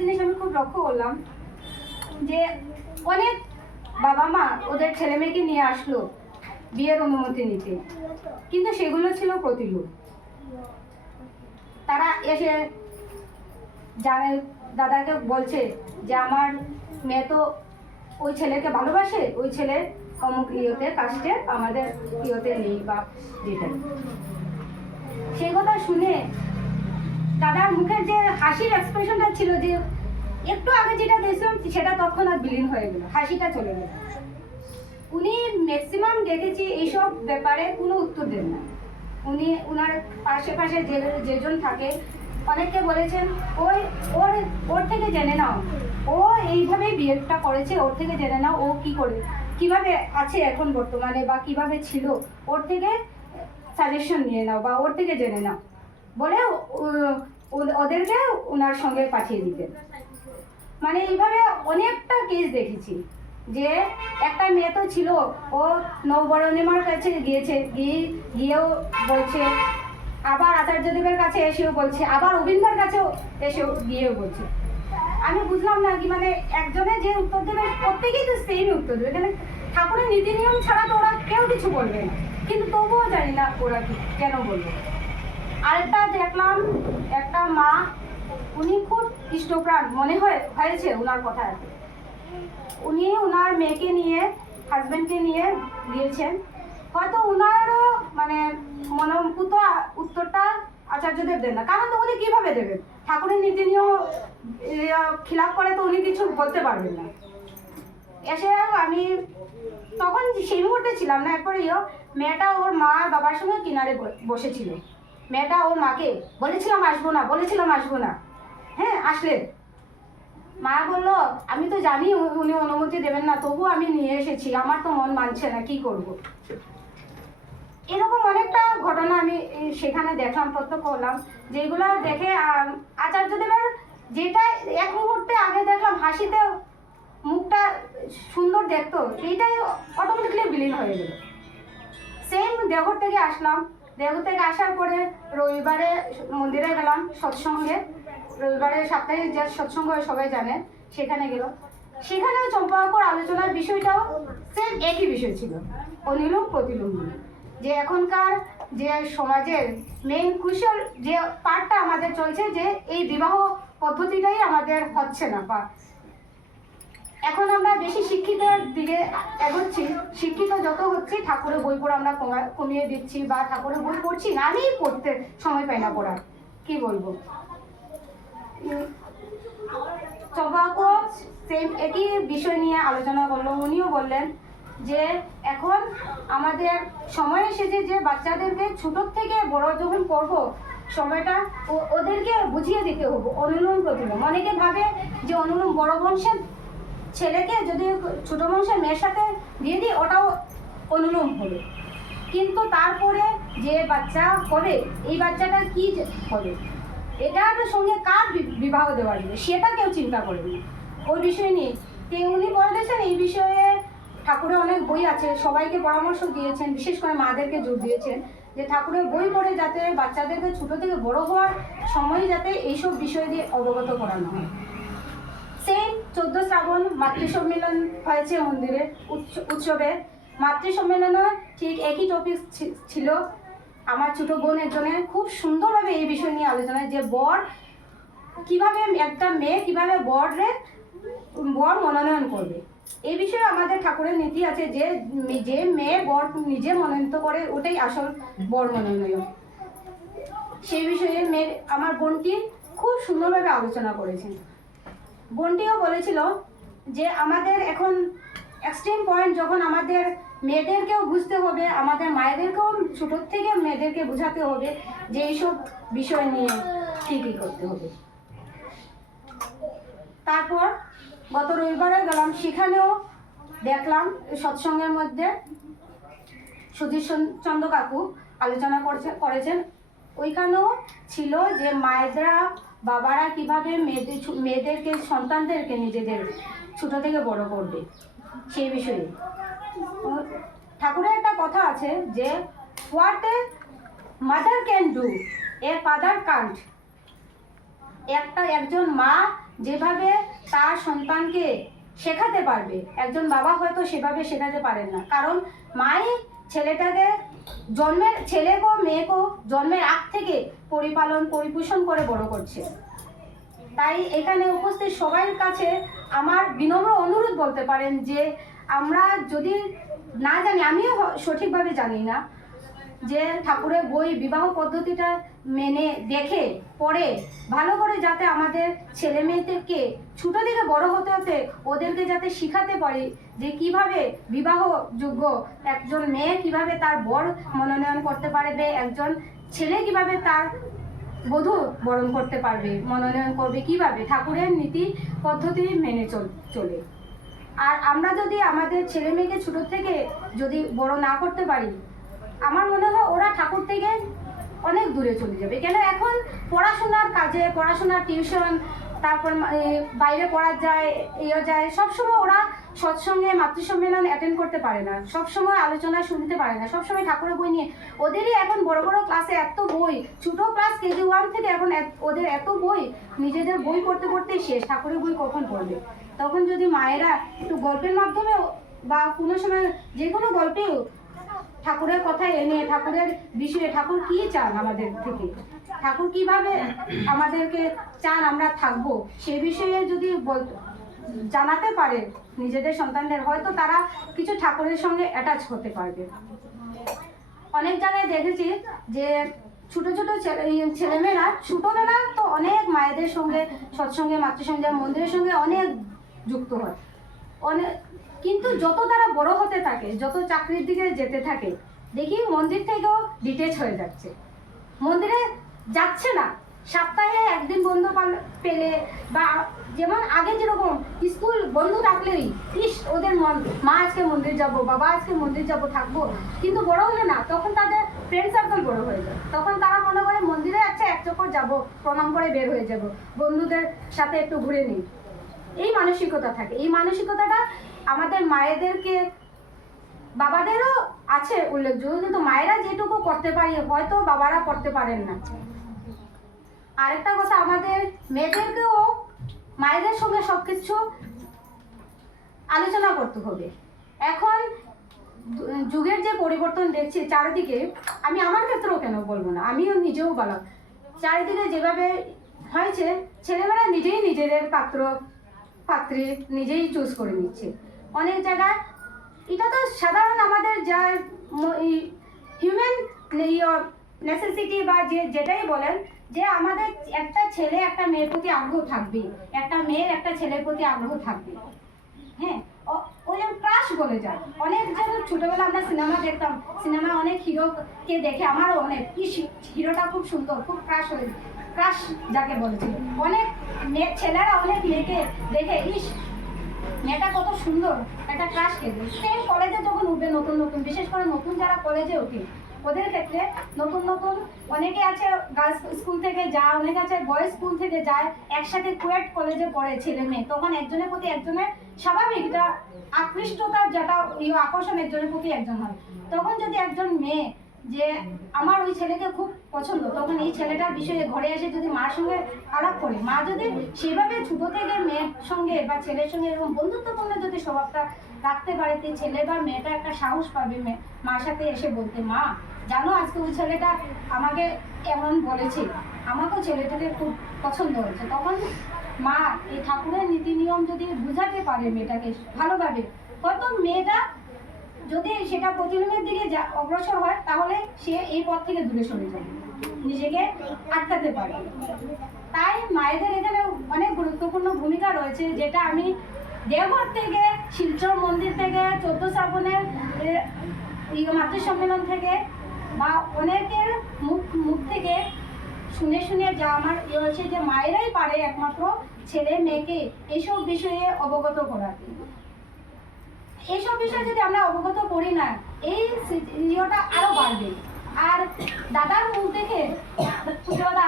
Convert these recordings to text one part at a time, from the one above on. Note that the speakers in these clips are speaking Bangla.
জিনিস আমি খুব লক্ষ্য করলাম যে অনেক বাবা মা ওদের ছেলে মেয়েকে নিয়ে আসলো বিয়ের অনুমতি নিতে, কিন্তু সেগুলো ছিল প্রতিলোভ। তারা এসে জানে দাদাকে বলছে যে আমার মেয়ে তো ওই ছেলেকে ভালোবাসে, ওই ছেলে অমুক ইয়েতে কাস্টে আমাদের ইয়েতে নেই বা যেটা। সেই কথা শুনে দাদার মুখের যে হাসির এক্সপ্রেশনটা ছিল, যে একটু আগে যেটা দেখছিলাম সেটা তৎক্ষণাৎ বিলীন হয়ে গেল, হাসিটা চলে গেল। উনি ম্যাক্সিমাম দেখেছি এইসব ব্যাপারে কোনো উত্তর দেন না। উনি ওনার পাশে যেজন থাকে অনেককে বলেছেন ওর ওর থেকে জেনে নাও, ও এইভাবেই বিয়েটা করেছে, ওর থেকে জেনে নাও ও কি করে কিভাবে আছে এখন বর্তমানে বা কিভাবে ছিল, ওর থেকে সাজেশন নিয়ে নাও বা ওর থেকে জেনে নাও বলে ওদেরকে ওনার সঙ্গে পাঠিয়ে দিতেন। মানে এইভাবে অনেকটা কেস দেখেছি যে একটা মেয়ে তো ছিল, ও নববরণীমার কাছে গিয়েও বলছে, আবার আচার্যদেবের কাছে এসেও বলছে, আবার অবিন্দার কাছেও এসেও গিয়েও বলছে। আমি বুঝলাম না কি মানে একজনে যে উত্তর দেবে প্রত্যেকেই তো সেমই উত্তর দেবে, এখানে ঠাকুরের নীতি নিয়ম ছাড়া তো ওরা কেউ কিছু বলবে না, কিন্তু তবুও জানি না ওরা কেন বলবে। আরেকটা দেখলাম একটা মা, উনি খুব ইষ্টপ্রাণ মনে হয়েছে ওনার কথায়, উনি ওনার মেয়েকে নিয়ে হাজব্যান্ডকে নিয়ে গিয়েছেন, হয়তো ওনারও মানে মনোভূত উত্তরটা আচার্যদেব দেন না, কারণ তো উনি কীভাবে দেবেন, ঠাকুরের নীতি নিয়ম খিলাপ করে তো উনি কিছু বলতে পারবেন না। এসে আমি তখন সেই মুহূর্তে ছিলাম না, এরপরে মেয়েটা ওর মা বাবার সঙ্গে কিনারে বসেছিল, মেয়েটা ওর মাকে বলেছিলাম আসবো না, হ্যাঁ আসলেন। মা বললো আমি তো জানি উনি অনুমতি দেবেন না, তবু আমি নিয়ে এসেছি, আমার তো মন মানছে না, কি করব। এরকম অনেকটা ঘটনা আমি সেখানে দেখলাম, প্রত্যক্ষ হলাম, যেগুলো দেখে আচার্যদেবের যেটা এক মুহূর্তে আগে দেখলাম হাসিতে মুখটা সুন্দর দেখতো, এইটাই অটোমেটিকলি বিলীন হয়ে গেল। সেম দেওঘর থেকে আসলাম, দেওঘর থেকে আসার পরে রবিবারে মন্দিরে গেলাম সৎসঙ্গে, রবিবারে সাপ্তাহিক যে সৎসঙ্গ সবাই জানে, সেখানে গেল। সেখানেও চম্পাবকর আলোচনার বিষয়টাও সেম একই বিষয় ছিল, অনিলম প্রতিলোম, যে এখনকার যে সমাজের মেইন কুশল যে পার্টটা আমাদের চলছে, যে এই বিবাহ পদ্ধতিটাই আমাদের হচ্ছে না, বা এখন আমরা বেশি শিক্ষিতের দিকে এগোচ্ছি, শিক্ষিত যত হচ্ছি ঠাকুরের বই পড়া আমরা কমিয়ে দিচ্ছি, বা ঠাকুরের বই পড়ছি না, আমি পড়তে সময় পাই না পড়ার, কি বলবো। চম্পাবক সেম একই বিষয় নিয়ে আলোচনা করলো, উনিও বললেন যে এখন আমাদের সময় এসেছে যে বাচ্চাদেরকে ছোটোর থেকে বড় যখন করবো সময়টা ওদেরকে বুঝিয়ে দিতে হবে অনুলোম প্রতিলোম। অনেকে ভাবে যে অনুলোম বড় বংশের ছেলেকে যদি ছোট বংশের মেয়ের সাথে দিয়ে দিই ওটাও অনুলোম হবে, কিন্তু তারপরে যে বাচ্চা হবে এই বাচ্চাটা কি হবে, এটার সঙ্গে কার বিবাহ দেওয়া যাবে সেটা কেউ চিন্তা করেনি, ওই বিষয় নিয়ে উনি বলেছেন। এই বিষয়ে ঠাকুরের অনেক বই আছে, সবাইকে পরামর্শ দিয়েছেন, বিশেষ করে মাদেরকে জোর দিয়েছেন যে ঠাকুরের বই পড়ে যাতে বাচ্চাদেরকে ছোট থেকে বড় হওয়ার সময় যাতে এইসব বিষয় দিয়ে অবগত করানো হয়। সেই 14 শ্রাবণ মাতৃ সম্মেলন হয়েছে মন্দিরে উৎসবে, মাতৃ সম্মেলনে ঠিক একই টপিক ছিল। আমার ছোট বোন একজনের খুব সুন্দরভাবে এই বিষয় নিয়ে আলোচনা, যে বর কিভাবে একটা মেয়ে কিভাবে বর মনোনয়ন করবে, এই বিষয়ে আমাদের ঠাকুরের নীতি আছে যে যে মেয়ে বর নিজে মনোনীত করে ওটাই আসল বর মনোনয়ন। সেই বিষয়ে আমার বোনটি খুব সুন্দরভাবে আলোচনা করেছেন। বোনটিও বলেছিল যে আমাদের এখন এক্সট্রিম পয়েন্ট, যখন আমাদের মেয়েদেরকেও বুঝতে হবে, আমাদের মায়েদেরকেও ছোটোর থেকে মেয়েদেরকে বোঝাতে হবে যে এইসব বিষয় নিয়ে কী কী করতে হবে। তারপর গত রবিবারে গেলাম, সেখানেও দেখলাম সৎসঙ্গের মধ্যে সুধীর চন্দ্র কাকু আলোচনা করেছেন। ওইখানেও ছিল যে মায়েরা বাবারা কিভাবে মেয়েদেরকে সন্তানদেরকে নিজেদের ছোট থেকে বড় করবে সেই বিষয়ে। ঠাকুরের একটা কথা আছে যে what a mother can do a father can't. একজন মা যেভাবে তার সন্তানকে শেখাতে পারবে, একজন বাবা হয়তো সেভাবে শেখাতে পারেন না, কারণ মাই ছেলেটাকে ছেলেকেও মেয়েকেও জন্মের আগ থেকে পরিপোষণ করে বড় করছে। তাই এখানে উপস্থিত সবার কাছে আমার বিনম্র অনুরোধ বলতে পারেন যে আমরা যদি না জানি, আমিও সঠিকভাবে জানি না, যে ঠাকুরের বই বিবাহ পদ্ধতিটা মেনে দেখে পড়ে ভালো করে যাতে আমাদের ছেলে মেয়েদেরকে ছোটো থেকে বড় হতে হতে ওদেরকে যাতে শিখাতে পারি যে কিভাবে বিবাহযোগ্য একজন মেয়ে কিভাবে তার বর মনোনয়ন করতে পারবে, একজন ছেলে কিভাবে তার বধূ বরণ করতে পারবে, মনোনয়ন করবে কিভাবে, ঠাকুরের নীতি পদ্ধতি মেনে চলে। আর আমরা যদি আমাদের ছেলে মেয়েকে ছোটো থেকে যদি বড় না করতে পারি, আমার মনে হয় ওরা ঠাকুর থেকে অনেক দূরে চলে যাবে। কেন এখন পড়াশোনার কাজে, পড়াশোনার টিউশন, তারপর বাইরে পড়া যায়, যায়, সবসময় ওরা সৎসঙ্গে মাতৃসম্মেলন অ্যাটেন্ড করতে পারে না, সবসময় আলোচনা শুনতে পারে না, সবসময় ঠাকুরের বই নিয়ে। ওদেরই এখন বড় বড় ক্লাসে এত বই, ছোটো ক্লাস কেজি 1 থেকে এখন ওদের এত বই, নিজেদের বই পড়তে পড়তেই শেষ, ঠাকুরের বই কখন পড়বে? তখন যদি মায়েরা একটু গল্পের মাধ্যমে বা কোনো সময় যে কোনো গল্পেও ঠাকুরের কথা এনে, ঠাকুরের বিষয়ে ঠাকুর কি চান আমাদের থেকে, ঠাকুর কিভাবে আমাদেরকে চান আমরা থাকবো, সে বিষয়ে যদি জানাতে পারে নিজেদের সন্তানদের, হয়তো তারা কিছু ঠাকুরের সঙ্গে অ্যাটাচ হতে পারবে। অনেক জায়গায় দেখেছি যে ছোটো ছোটো ছেলেমেয়েরা ছোটোবেলা তো অনেক মায়েদের সঙ্গে সৎসঙ্গে, মাতৃসঙ্গে, মন্দিরের সঙ্গে অনেক যুক্ত হয়, অনেক, কিন্তু যত তারা বড় হতে থাকে, যত চাকরির দিকে যেতে থাকে, দেখি মন্দির থেকেও ডিটেচ হয়ে যাচ্ছে, মন্দিরে যাচ্ছে না, সপ্তাহে একদিন বন্ধ পেলে, বা যেমন আগে যেরকম স্কুল বন্ধ থাকলেই ওদের মা আজকে মন্দির যাব, বাবা আজকে মন্দির যাব, থাকবো, কিন্তু বড় হলে না, তখন তাদের ফ্রেন্ড সার্কেল বড় হয়ে যায়, তখন তারা মনে করে মন্দিরে আচ্ছা এক চক্কর যাবো, প্রণাম করে বের হয়ে যাব, বন্ধুদের সাথে একটু ঘুরে নিই, এই মানসিকতা থাকে। এই মানসিকতাটা আমাদের মায়েদেরকে, বাবাদেরও আছে উল্লেখযোগ্য, কিন্তু মায়েরা যেটুকু করতে পারি হয়তো বাবারা করতে পারেন না। আরেকটা কথা, আমাদের মেয়েদেরকেও মায়েদের সঙ্গে সবকিছু আলোচনা করতে হবে। এখন যুগের যে পরিবর্তন দেখছি চারিদিকে, আমি আমার ক্ষেত্রেও কেন বলবো না, আমিও নিজেও বললাম, চারিদিকে যেভাবে হয়েছে, ছেলেমেয়েরা নিজেই নিজেদের পাত্রী নিজেই চুজ করে নিচ্ছে অনেক জায়গায়। এটা তো সাধারণ আমাদের যা হিউম্যান নেসেসিটি বা যেটাই বলেন, যে আমাদের একটা ছেলে একটা মেয়ের প্রতি আগ্রহ থাকবে, একটা মেয়ের একটা ছেলের প্রতি আগ্রহ থাকবে। হ্যাঁ, ওই ক্রাশ বলে যায়। অনেক যেমন ছোটবেলা আমরা সিনেমা দেখতাম, সিনেমায় অনেক হিরোকে দেখে আমারও অনেক হিরোটা খুব সুন্দর, খুব ক্রাশ হয়ে, ক্রাশ যাকে বলছিল, অনেক ছেলেরা অনেক মেয়েকে দেখে মেয়েটা কত সুন্দর, একটা ক্রাশ খেলবে। সেম কলেজে যখন উঠবে নতুন নতুন, বিশেষ করে নতুন যারা কলেজে ওঠে, ওদের ক্ষেত্রে নতুন নতুন অনেকে আছে গার্লস স্কুল থেকে যায়, অনেকে আছে বয়েজ স্কুল থেকে যায়, একসাথে কোয়েট কলেজে পড়ে ছেলে মেয়ে, তখন একজনের প্রতি একজনের স্বাভাবিক এটা আকৃষ্টতা, যেটা আকর্ষণ একজনের প্রতি একজন হয়। তখন যদি একজন মেয়ে যে আমার ওই ছেলেকে খুব পছন্দ, তখন এই ছেলেটার বিষয়ে ঘরে এসে যদি মার সঙ্গে আলাপ করে, মা যদি সেভাবে ছোট থেকে মেয়ের সঙ্গে বা ছেলের সঙ্গে এরকম বন্ধুত্বপূর্ণ যদি স্বভাবটা রাখতে পারে, ছেলে বা মেয়েটা একটা সাহস পাবে মার সাথে এসে বলতে, মা জানো আজকে ওই ছেলেটা আমাকে এমন বলেছে, আমাকেও ছেলেটাকে খুব পছন্দ হয়েছে। তখন মা এই ঠাকুরের নীতি নিয়ম যদি বুঝাতে পারে মেয়েটাকে ভালোভাবে, হয়তো মেয়েটা যদি সেটা প্রতিনিয়মের দিকে অগ্রসর হয়, তাহলে সে এই পথ থেকে দূরে সরে যাবে, নিজেকে আটকাতে পারে। তাই মায়েদের এখানে অনেক গুরুত্বপূর্ণ ভূমিকা রয়েছে, যেটা আমি দেওঘর থেকে, শিলচর মন্দির থেকে, 14 শ্রাবণের মাতৃসম্মেলন থেকে বা অনেকের মুখ থেকে শুনে শুনে যা আমার হয়েছে, যে মায়েরাই পারে একমাত্র ছেলে মেয়েকে এইসব বিষয়ে অবগত করাতে। এইসব বিষয়ে যদি আমরা অবগত করি না, এই ইয়েটা আরো বাড়বে। আর দাদার মুখ দেখে,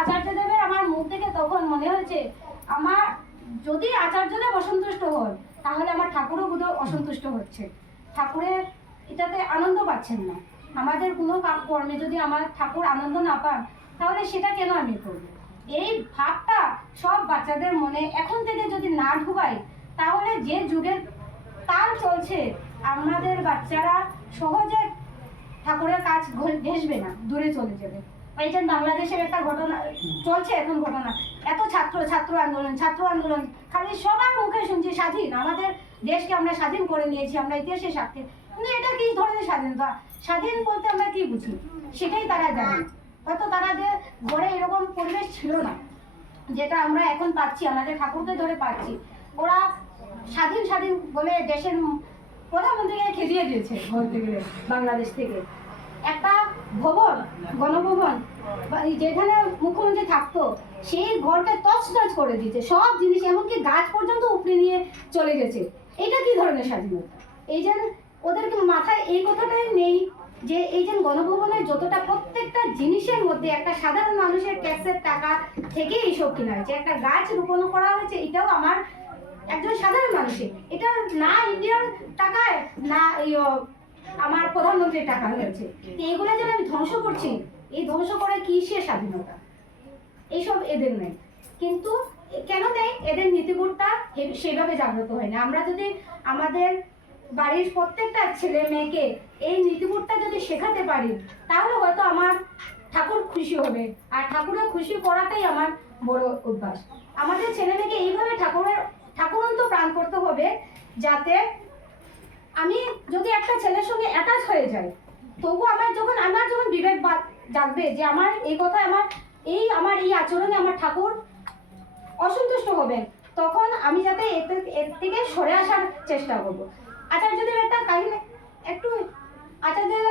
আচার্যদেবের আমার মুখ দেখে তখন মনে হয়েছে, আমার যদি আচার্যদেব অসন্তুষ্ট হন, তাহলে আমার ঠাকুরও বোধহয় অসন্তুষ্ট হচ্ছে, ঠাকুরের এটাতে আনন্দ পাচ্ছেন না। আমাদের কোনো কর্মে যদি আমার ঠাকুর আনন্দ না পান, তাহলে সেটা কেন আমি করব? এই ভাবটা সব বাচ্চাদের মনে এখন থেকে যদি না ঢুকাই, তাহলে যে যুগের তাল চলছে আমাদের বাচ্চারা সহজে ঠাকুরের কাজ ঘেসবে না, দূরে চলে যাবে। এই যে বাংলাদেশের একটা ঘটনা চলছে এখন, ঘটনা এত ছাত্র আন্দোলন, খালি সবার মুখে শুনছি স্বাধীন, আমাদের দেশকে আমরা স্বাধীন করে নিয়েছি, আমরা ইতিহাসে সাক্ষী। কিন্তু এটা কি ধরনের স্বাধীনতা? স্বাধীন বলতে আমরা কি বুঝি সেটাই তারা জানে। হয়তো তাদের ঘরে এরকম পরিবেশ ছিল না যেটা আমরা এখন পাচ্ছি, আমাদের ঠাকুরকে ধরে পাচ্ছি। ওরা স্বাধীন বলে দেশের প্রধানমন্ত্রীকে খেদিয়ে দিয়েছে ঘর থেকে, বাংলাদেশ থেকে। একটা ভবন, গণভবন যেখানে মুখ্যমন্ত্রী থাকতো, সেই ঘরকে তছনছ করে দিয়েছে, সব জিনিস এমনকি গাছ পর্যন্ত উপড়ে নিয়ে চলে গেছে। এটা কি ধরনের স্বাধীনতা? এই যে ওদেরকে মাথায় এই কথাটাই নেই যে এই যে গণভবনের যতটা প্রত্যেকটা জিনিসের মধ্যে একটা সাধারণ মানুষের ট্যাক্সের টাকা থেকে এইসব কেনা হয়েছে। একটা গাছ রোপণ করা হয়েছে, এটাও আমার একজন সাধারণ মানুষের, এটা না ইন্ডিয়ার টাকায়, না আমার প্রধানমন্ত্রীর টাকা হয়েছে। এইগুলো যেন আমি ধ্বংস করছি, এই ধ্বংস করে কিসের স্বাধীনতা? এইসব এদের নেই। কিন্তু কেন নেই? এদের নীতিবোধটা সেভাবে জাগ্রত হয় না। আমরা যদি আমাদের বাড়ির প্রত্যেকটা ছেলে মেয়েকে এই নীতিবোধটা যদি শেখাতে পারি, তাহলে হয়তো আমার ঠাকুর খুশি হবে। আর ঠাকুরের খুশি করাটাই আমার বড় অভ্যাস। আমাদের ছেলে মেয়েকে এইভাবে ঠাকুরন্ত প্রাণ করতে হবে, যাতে আমি যদি একটা ছেলের সঙ্গে অ্যাটাচ হয়ে যাই, তবু আমার যখন বিবেক জাগবে যে আমার এই কথা, আমার এই আচরণে আমার ঠাকুর অসন্তুষ্ট হবেন, তখন আমি যাতে এর থেকে সরে আসার চেষ্টা করব। আচার্যদেব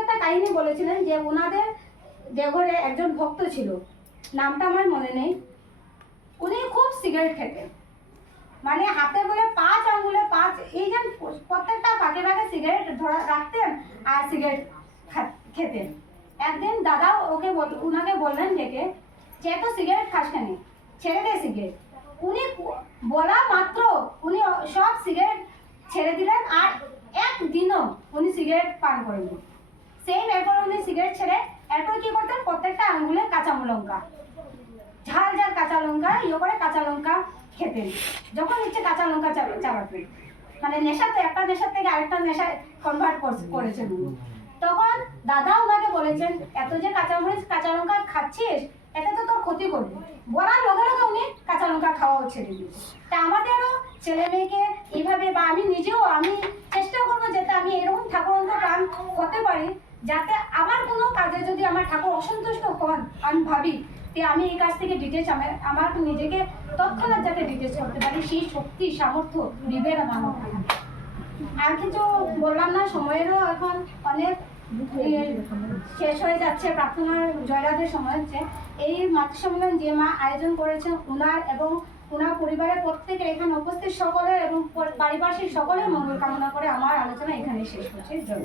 একটা কাহিনী বলেছিলেন যে ওনাদের দেওঘরে একজন ভক্ত ছিল, নামটা আমার মনে নেই। উনি খুব সিগারেট খেতেন, মানে হাতে বলে 5 আঙ্গুলে 5, এই যে প্রত্যেকটা ভাগে সিগারেট ধরা রাখতেন আর সিগারেট খেতেন। একদিন দাদা উনাকে বললেন ডেকে যে এত সিগারেট খাস কেন, ছেড়ে দে সিগারেট। উনি বলা মাত্র উনি সব সিগারেট ছেড়ে দিলেন, আর একদিনও উনি সিগারেট পান করেননি। এরপর উনি সিগারেট ছেড়ে এরপর কি করতেন, প্রত্যেকটা আঙ্গুলে কাঁচা লঙ্কা, ঝাল কাঁচা লঙ্কা করে কাঁচা লঙ্কা খেতেন। যখন ইচ্ছে কাঁচা লঙ্কা চাবাতেন, মানে একটা নেশার থেকে আরেকটা নেশায় কনভার্ট করেছেন। তখন দাদা ওনাকে বলেছেন, এত যে কাঁচা লঙ্কা খাচ্ছিস, এটা তো তোর ক্ষতি করবে। বলার লগে লগে উনি কাঁচা লঙ্কা খাওয়া ছেড়ে দিয়েছে। তা আমাদেরও ছেলে মেয়েকে এইভাবে, বা আমি নিজেও চেষ্টা করবো যাতে আমি এরকম ঠাকুরন্ত প্রাণ হতে পারি, যাতে আমার কোনো কাজে যদি আমার ঠাকুর অসন্তুষ্ট হন, আমি ভাবি যে আমি এই কাজ থেকে ডিটেচ, আমার নিজেকে তৎক্ষণাৎ যাতে ডিটেচ করতে পারি, সেই শক্তি সামর্থ্য বিবেক আমার মধ্যে। আর কিছু বললাম না, সময়েরও এখন অনেক শেষ হয়ে যাচ্ছে, প্রার্থনার জয়রাতের সময় হচ্ছে। এই মাতৃ সম্মেলন যে মা আয়োজন করেছেন, ওনার এবং ওনার পরিবারের প্রত্যেকে, এখানে উপস্থিত সকলের এবং পারিপার্শ্বিক সকলের মঙ্গল কামনা করে আমার আলোচনা এখানে শেষ করছি। জয়।